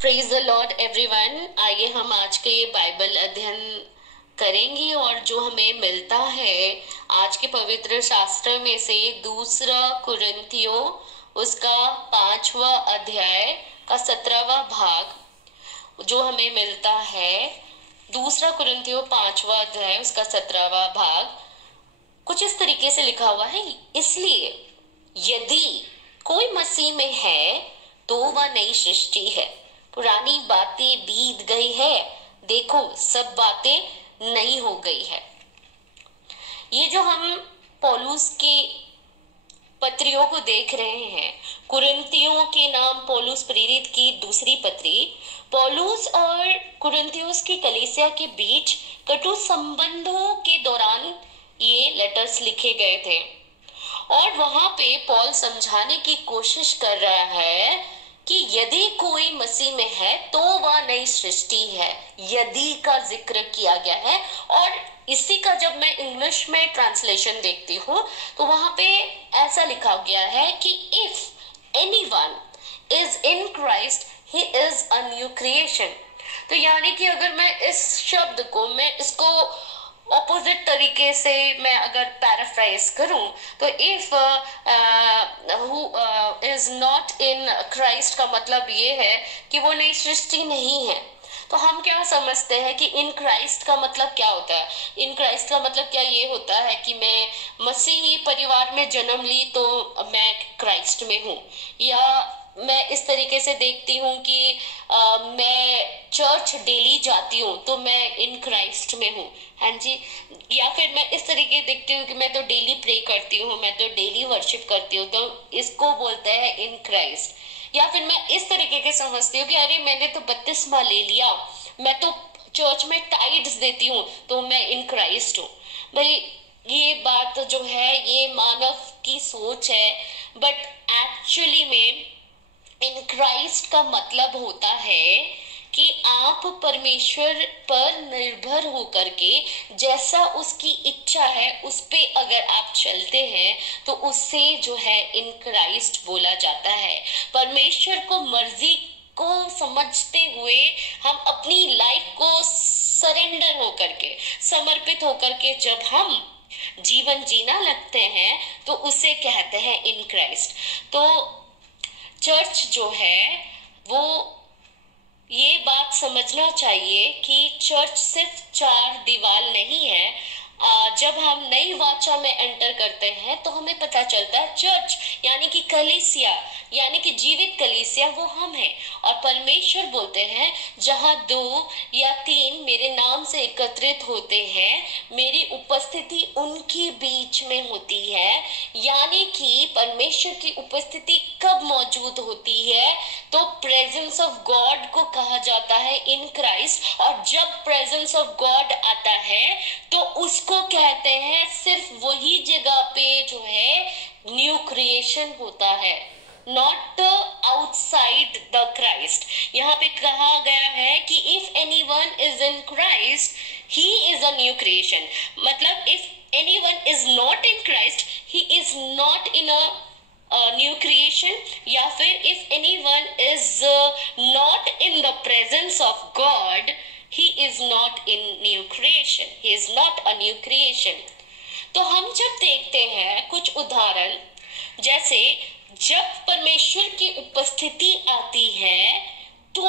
Praise the Lord everyone. आइए हम आज के बाइबल अध्ययन करेंगे और जो हमें मिलता है आज के पवित्र शास्त्र में से दूसरा कुरिन्थियों उसका 5वां अध्याय का 17वां भाग जो हमें मिलता है। दूसरा कुरिन्थियों 5वां अध्याय उसका 17वां भाग कुछ इस तरीके से लिखा हुआ है, इसलिए यदि कोई मसीह में है तो वह नई सृष्टि है, पुरानी बातें बीत गई है, देखो सब बातें नई हो गई है। ये जो हम पौलुस के पत्रियों को देख रहे हैं, कुरिन्थियों के नाम पौलुस प्रेरित की दूसरी पत्री, पौलुस और कुरिन्थियों की कलीसिया के बीच कटु संबंधों के दौरान ये लेटर्स लिखे गए थे और वहां पे पौल समझाने की कोशिश कर रहा है कि यदि कोई मसीह में है तो वह नई सृष्टि है। यदि का जिक्र किया गया है और इसी का जब मैं इंग्लिश में ट्रांसलेशन देखती हूँ तो वहां पे ऐसा लिखा गया है कि if anyone is in Christ he is a new creation. तो यानी कि अगर मैं इस शब्द को मैं इसको ऑपोजिट तरीके से मैं अगर पैराफ्राइज करूं तो if who is not in Christ का मतलब ये है कि वो नई सृष्टि नहीं है। तो हम क्या समझते हैं कि इन क्राइस्ट का मतलब क्या होता है? इन क्राइस्ट का मतलब क्या ये होता है कि मैं मसीही परिवार में जन्म ली तो मैं क्राइस्ट में हूँ, या मैं इस तरीके से देखती हूँ कि मैं चर्च डेली जाती हूँ तो मैं इन क्राइस्ट में हूँ, हाँ जी। या फिर मैं इस तरीके देखती हूँ कि मैं तो डेली प्रे करती हूँ, मैं तो डेली वर्शिप करती हूँ, तो इसको बोलते हैं इन क्राइस्ट। या फिर मैं इस तरीके के समझती हूँ कि अरे मैंने तो बपतिस्मा ले लिया, मैं तो चर्च में टाइड्स देती हूँ तो मैं इन क्राइस्ट हूँ। भाई ये बात जो है ये मानव की सोच है, बट एक्चुअली में इन क्राइस्ट का मतलब होता है कि आप परमेश्वर पर निर्भर होकर के जैसा उसकी इच्छा है उस पे अगर आप चलते हैं तो उससे जो है इन क्राइस्ट बोला जाता है। परमेश्वर को मर्जी को समझते हुए हम अपनी लाइफ को सरेंडर होकर के, समर्पित होकर के जब हम जीवन जीना लगते हैं तो उसे कहते हैं इन क्राइस्ट। तो चर्च जो है वो ये बात समझना चाहिए कि चर्च सिर्फ चार दीवार नहीं है। जब हम नई वाचा में एंटर करते हैं तो हमें पता चलता है चर्च यानी कि कलीसिया, यानी कि जीवित कलीसिया वो हम हैं। और परमेश्वर बोलते हैं जहां 2 या 3 मेरे नाम से एकत्रित होते हैं मेरी उपस्थिति उनके बीच में होती है। यानी कि परमेश्वर की उपस्थिति कब मौजूद होती है तो प्रेजेंस ऑफ गॉड को कहा जाता है इन क्राइस्ट। और जब प्रेजेंस ऑफ गॉड आता है तो उसको कहते हैं सिर्फ वही जगह पे जो है न्यू क्रिएशन होता है, नॉट आउटसाइड द क्राइस्ट। यहाँ पे कहा गया है कि if anyone is in Christ he is a new creation. मतलब if anyone is not in Christ he is not in a new creation, या फिर if anyone is not in the presence of God he is not in new creation, he is not a new creation। तो हम जब देखते हैं कुछ उदाहरण, जैसे जब परमेश्वर की उपस्थिति आती है तो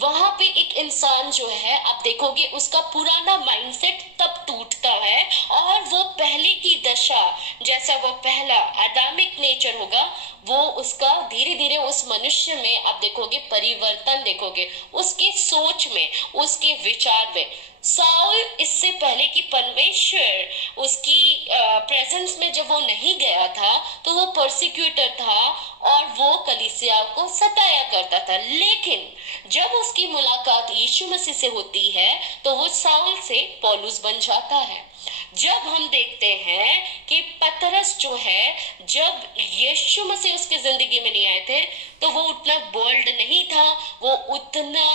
वहां पे एक इंसान जो है आप देखोगे उसका पुराना माइंडसेट तब टूटता है और वो पहले की दशा जैसा वो पहला आदामिक नेचर होगा वो उसका धीरे धीरे उस मनुष्य में आप देखोगे परिवर्तन देखोगे, उसके सोच में, उसके विचार में। साउल इससे पहले कि परमेश्वर उसकी प्रेजेंस में जब वो नहीं गया था तो वो परसिक्यूटर था और वो कलीसिया को सताया करता था, लेकिन जब उसकी मुलाकात यीशु मसीह से होती है तो वो साउल से पौलुस बन जाता है। जब हम देखते हैं कि पतरस जो है जब यीशु मसीह उसकी जिंदगी में नहीं आए थे तो वो उतना बोल्ड नहीं था, वो उतना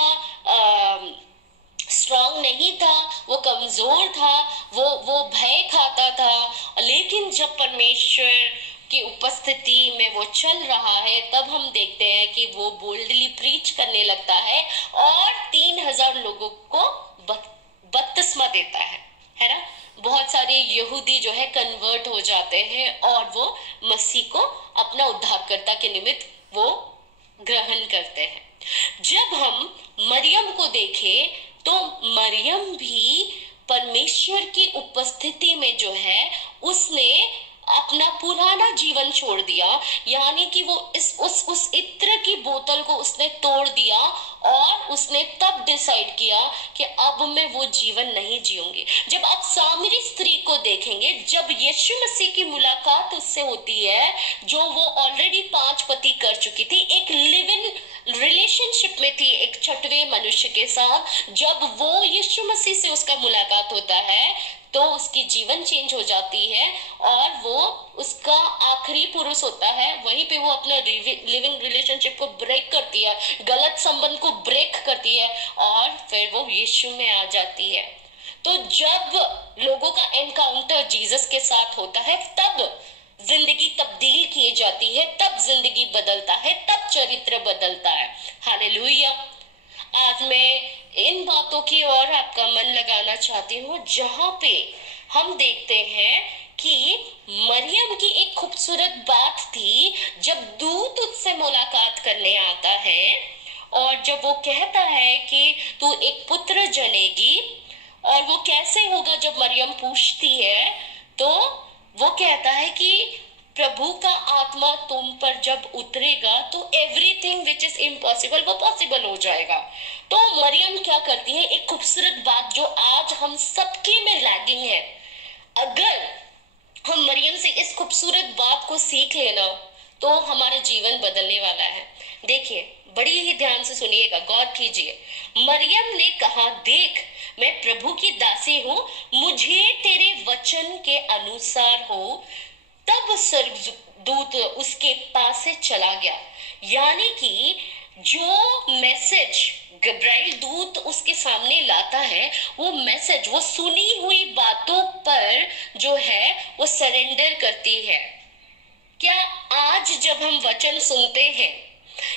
स्ट्रांग नहीं था, वो कमजोर था, वो भय खाता था। लेकिन जब परमेश्वर की उपस्थिति में वो चल रहा है, तब हम देखते हैं कि वो बोल्डली प्रीच करने लगता है और 3000 लोगों को बपतिस्मा देता है ना। बहुत सारे यहूदी जो है कन्वर्ट हो जाते हैं और वो मसीह को अपना उद्धारकर्ता के निमित्त वो ग्रहण करते हैं। जब हम मरियम को देखें तो मरियम भी परमेश्वर की उपस्थिति में जो है उसने अपना पुराना जीवन छोड़ दिया, यानी कि वो उस इत्र की बोतल को उसने तोड़ दिया और उसने तब डिसाइड किया कि अब मैं वो जीवन नहीं जीऊंगी। जब आप सामरी स्त्री को देखेंगे, जब यीशु मसीह की मुलाकात उससे होती है जो वो ऑलरेडी 5 पति कर चुकी थी, एक लिव इन रिलेशनशिप में थी एक छठवें मनुष्य के साथ, जब वो यीशु मसीह से उसका मुलाकात होता है तो उसकी जीवन चेंज हो जाती है और वो उसका आखिरी पुरुष होता है। वहीं पे वो अपना लिविंग रिलेशनशिप को ब्रेक करती है, गलत संबंध को ब्रेक करती है और फिर वो यीशु में आ जाती है। तो जब लोगों का एनकाउंटर जीसस के साथ होता है तब जिंदगी तब्दील की जाती है, तब जिंदगी बदलता है, तब चरित्र बदलता है। हालेलुया। आज मैं इन बातों की ओर आपका मन लगाना चाहती हूँ जहां पे हम देखते हैं कि मरियम की एक खूबसूरत बात थी। जब दूत उससे मुलाकात करने आता है और जब वो कहता है कि तू एक पुत्र जनेगी, और वो कैसे होगा, जब मरियम पूछती है तो वो कहता है कि प्रभु का आत्मा तुम पर जब उतरेगा तो एवरीथिंग विच इज इम्पॉसिबल वो पॉसिबल हो जाएगा। तो मरियम क्या करती है, एक खूबसूरत बात जो आज हम सबके में लैगिंग है। अगर हम मरियम से इस खूबसूरत बात को सीख लेना तो हमारा जीवन बदलने वाला है। देखिए, बड़ी ही ध्यान से सुनिएगा, गौर कीजिए। मरियम ने कहा, देख मैं प्रभु की दासी हूँ, मुझे तेरे वचन के अनुसार हो। तब स्वर्गदूत उसके पास से चला गया। यानी कि जो मैसेज गब्राइल दूत उसके सामने लाता है, वो मैसेज, वो सुनी हुई बातों पर जो है वो सरेंडर करती है। क्या आज जब हम वचन सुनते हैं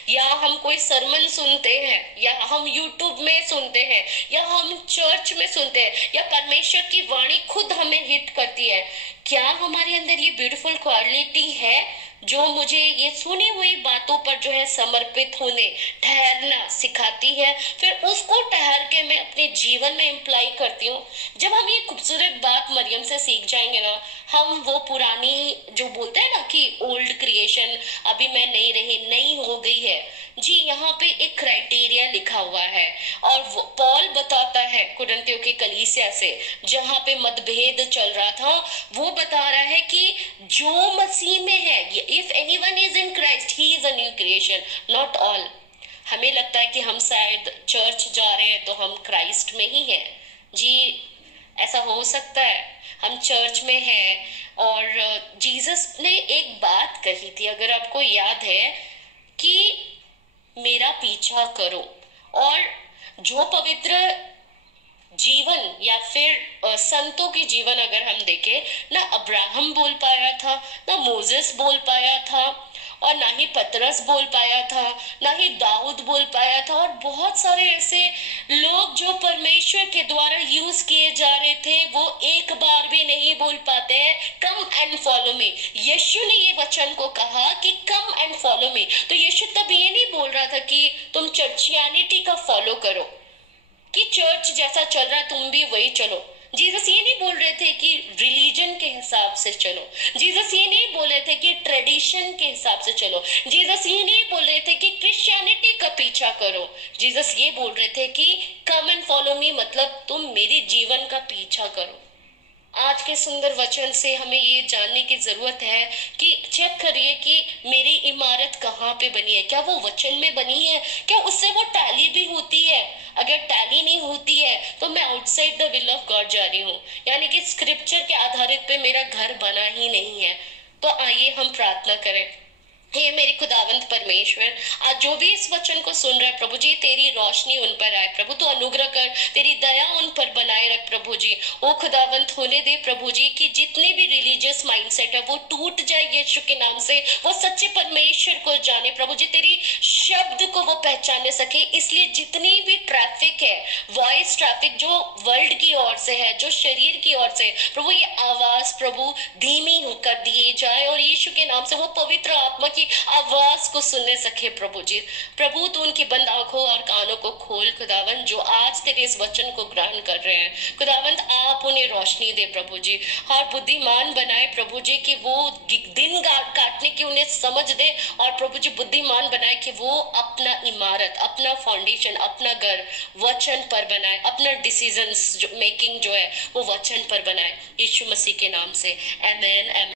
या हम कोई सरमन सुनते हैं या हम यूट्यूब में सुनते हैं या हम चर्च में सुनते हैं या परमेश्वर की वाणी खुद हमें हिट करती है, क्या हमारे अंदर ये ब्यूटीफुल क्वालिटी है जो मुझे ये सुनी हुई बातों पर जो है समर्पित होने, ठहरना सिखाती है? फिर उसको ठहर के मैं अपने जीवन में इम्प्लाई करती हूँ। जब हम ये खूबसूरत बात मरियम से सीख जाएंगे ना, हम वो पुरानी जो बोलते हैं ना कि ओल्ड क्रिएशन अभी मैं नहीं रही, नई हो गई है। जी, यहाँ पे एक क्राइटेरिया लिखा हुआ है और पॉल बताता है कुरिन्थियों की कलीसिया से जहाँ पे मतभेद चल रहा था, वो बता रहा है कि जो मसीह में है, if anyone is in Christ he is a new creation, not all. हमें लगता है कि हम शायद चर्च जा रहे हैं तो हम क्राइस्ट में ही हैं। जी, ऐसा हो सकता है, हम चर्च में हैं। और जीसस ने एक बात कही थी, अगर आपको याद है, कि मेरा पीछा करो। और जो पवित्र जीवन या फिर संतों के जीवन अगर हम देखें, ना अब्राहम बोल पाया था, ना मोसेस बोल पाया था, और ना ही पतरस बोल पाया था, ना ही दाऊद बोल पाया था, और बहुत सारे ऐसे लोग जो परमेश्वर के द्वारा यूज किए जा रहे थे, वो एक बार भी नहीं बोल पाते हैं कम एंड फॉलो मी। यीशु ने ये वचन को कहा कि कम एंड फॉलो मी। तो यीशु तब ये नहीं बोल रहा था कि तुम चर्चियनिटी का फॉलो करो, कि चर्च जैसा चल रहा है तुम भी वही चलो। जीसस ये नहीं बोल रहे थे कि रिलीजन के हिसाब से चलो। जीसस ये नहीं बोल रहे थे कि ट्रेडिशन के हिसाब से चलो। जीसस ये नहीं बोल रहे थे कि क्रिश्चियनिटी का पीछा करो। जीसस ये बोल रहे थे कि कम एंड फॉलो मी, मतलब तुम मेरे जीवन का पीछा करो। आज के सुंदर वचन से हमें ये जानने की जरूरत है कि चेक करिए कि मेरी इमारत कहाँ पे बनी है। क्या वो वचन में बनी है? क्या उससे वो टैली भी होती है? अगर टैली नहीं होती है तो मैं outside the will of God जा रही हूँ, यानी कि स्क्रिप्चर के आधारित पे मेरा घर बना ही नहीं है। तो आइए हम प्रार्थना करें। हे मेरे खुदावंत परमेश्वर, आज जो भी इस वचन को सुन रहे हैं प्रभु जी, तेरी रोशनी उन पर आए प्रभु, तो अनुग्रह कर, तेरी दया उन पर बनाए रख प्रभु जी। ओ खुदावंत होने दे प्रभु जी कि जितने भी रिलीजियस माइंडसेट है वो टूट जाए यीशु के नाम से, वो सच्चे परमेश्वर को जाने प्रभु जी, तेरी शब्द को वो पहचाने सके। इसलिए जितनी भी ट्रैफिक है, वॉइस ट्रैफिक जो वर्ल्ड की ओर से है, जो शरीर की ओर से, प्रभु ये आवाज प्रभु धीमी कर दिए जाए और यीशु के नाम से वो पवित्र आत्मा की आवाज को सुनने सके प्रभु जी। प्रभु तू उनकी बंद आंखों और कानों को खोल खुदावन, जो आज तेरे इस वचन को ग्रहण कर रहे हैं खुदावंत, आप उन्हें रोशनी दे प्रभु जी, और बुद्धिमान बनाए प्रभु जी कि वो दिन काटने की उन्हें समझ दे, और प्रभु जी बुद्धिमान बनाए कि वो अपना इमारत, अपना फाउंडेशन, अपना घर वचन पर बनाए, अपना डिसीजन मेकिंग जो है वो वचन पर बनाए, यीशु मसीह के नाम से, आमेन।